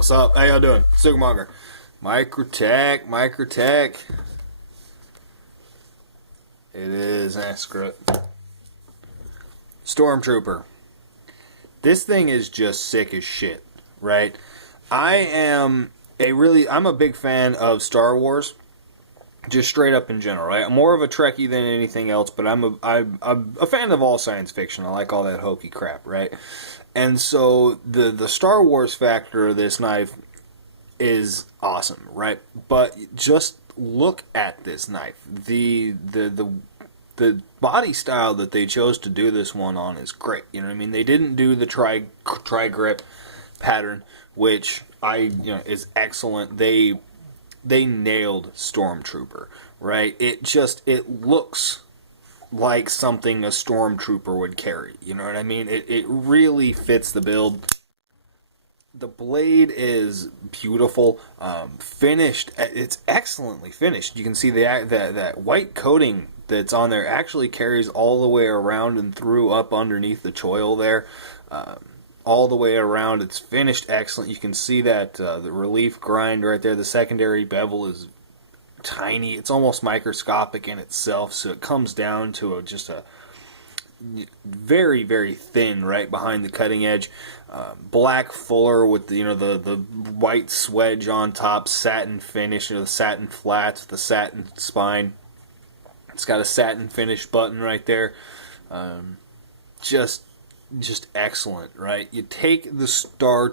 What's up? How y'all doing? Sigmonger. Microtech. It is, screw it. Stormtrooper. This thing is just sick as shit, right? I'm a big fan of Star Wars, just straight up in general, right? I'm more of a Trekkie than anything else, but I'm a fan of all science fiction. I like all that hokey crap, right? And so the Star Wars factor of this knife is awesome, right? But just look at this knife. The body style that they chose to do this one on is great. You know what I mean? They didn't do the tri grip pattern, which is excellent. They nailed Stormtrooper, right? It looks like something a Stormtrooper would carry. You know what I mean? It really fits the build. The blade is beautiful, finished. It's excellently finished. You can see that white coating that's on there actually carries all the way around and through up underneath the choil there. All the way around. It's finished excellent. You can see that the relief grind right there. The secondary bevel is tiny. It's almost microscopic in itself, so it comes down to just a very, very thin right behind the cutting edge. Black fuller with the white swedge on top, satin finish, the satin flats, the satin spine. It's got a satin finish button right there. Just excellent, right? You take the Star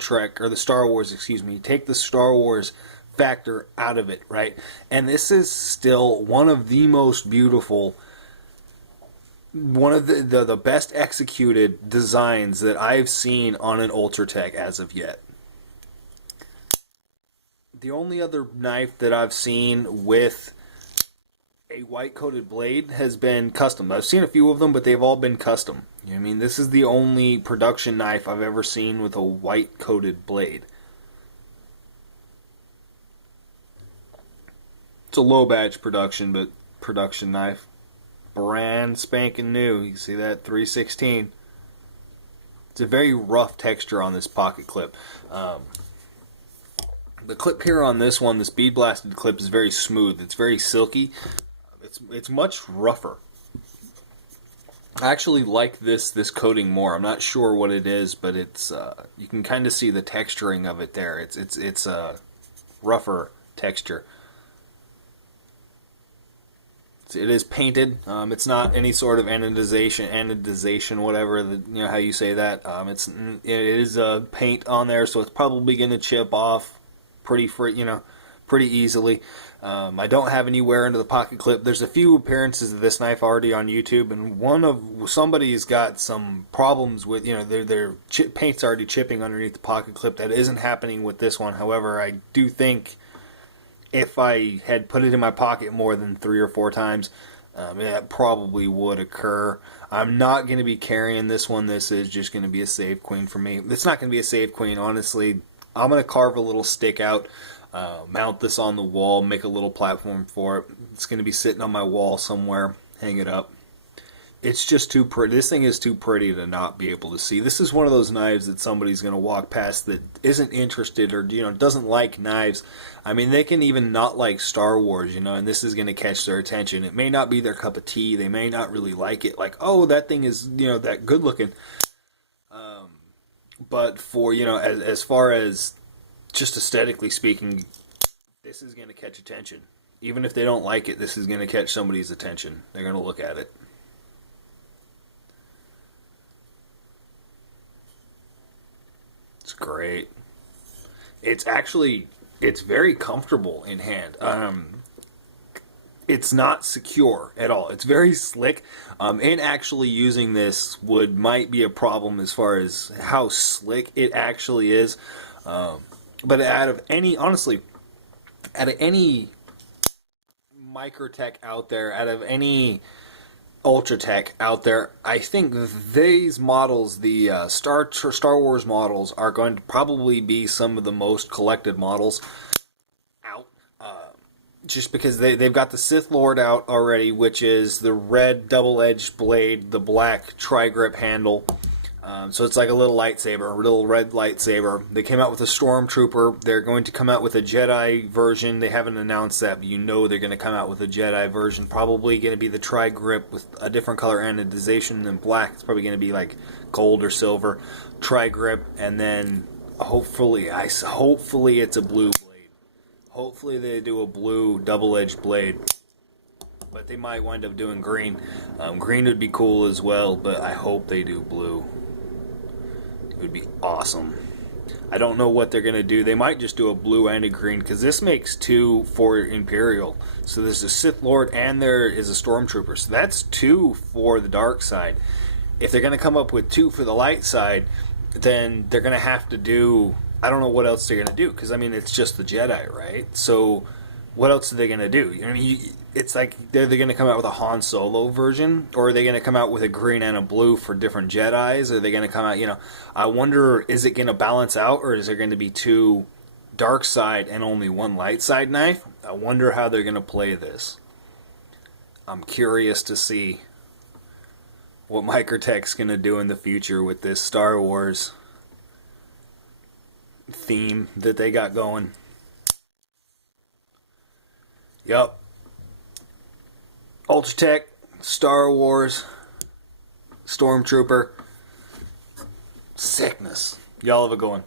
Wars, you take the Star Wars factor out of it, right? And this is still one of the most beautiful, one of the best executed designs that I've seen on an Ultratech as of yet. The only other knife that I've seen with a white coated blade has been custom. I've seen a few of them, but they've all been custom. You know what I mean? This is the only production knife I've ever seen with a white coated blade. It's a low batch production, but production knife. Brand spanking new. You can see that 316. It's a very rough texture on this pocket clip. The clip here on this one, this bead blasted clip, is very smooth. It's very silky. It's much rougher. I actually like this coating more. I'm not sure what it is, but it's you can kind of see the texturing of it there. It's a rougher texture. It is painted. It's not any sort of anodization, whatever how you say that. It is paint on there, so it's probably going to chip off pretty easily. I don't have any wear into the pocket clip. There's a few appearances of this knife already on YouTube, and somebody's got some problems with their paint's already chipping underneath the pocket clip. That isn't happening with this one. However, I do think if I had put it in my pocket more than 3 or 4 times, that probably would occur. I'm not going to be carrying this one. This is just going to be a save queen for me. It's not going to be a save queen, honestly. I'm going to carve a little stick out, mount this on the wall, make a little platform for it. It's going to be sitting on my wall somewhere, hang it up. It's just too pretty. This thing is too pretty to not be able to see. This is one of those knives that somebody's going to walk past that isn't interested or doesn't like knives. I mean, they can even not like Star Wars, and this is going to catch their attention. It may not be their cup of tea. They may not really like it. Like, oh, that thing is that good looking. But for as far as just aesthetically speaking, this is going to catch attention. Even if they don't like it, this is going to catch somebody's attention. They're going to look at it. It's great. It's very comfortable in hand. It's not secure at all. It's very slick. And actually using this might be a problem as far as how slick it actually is. But out of any Microtech out there, out of any Ultratech out there, I think these models, the Star Wars models, are going to probably be some of the most collected models out. Just because they've got the Sith Lord out already, which is the red double-edged blade, the black tri-grip handle. So it's like a little lightsaber, a little red lightsaber. They came out with a Stormtrooper. They're going to come out with a Jedi version. They haven't announced that, but you know they're going to come out with a Jedi version. Probably going to be the tri-grip with a different color anodization than black. It's probably going to be like gold or silver tri-grip, and then hopefully it's a blue blade. Hopefully they do a blue double-edged blade. But they might wind up doing green. Green would be cool as well, but I hope they do blue. It would be awesome. I don't know what they're going to do. They might just do a blue and a green, because this makes 2 for Imperial. So there's a Sith Lord and there is a Stormtrooper. So that's 2 for the dark side. If they're going to come up with 2 for the light side, then they're going to have to do... I don't know what else they're going to do, because, I mean, it's just the Jedi, right? So what else are they going to do? I mean, it's like they're going to come out with a Han Solo version, or are they going to come out with a green and a blue for different Jedis? Are they going to come out, I wonder, is it going to balance out, or is there going to be 2 dark side and only 1 light side knife? I wonder how they're going to play this. I'm curious to see what Microtech's going to do in the future with this Star Wars theme that they got going. Yup. Ultratech, Star Wars, Stormtrooper. Sickness. Y'all have a good one.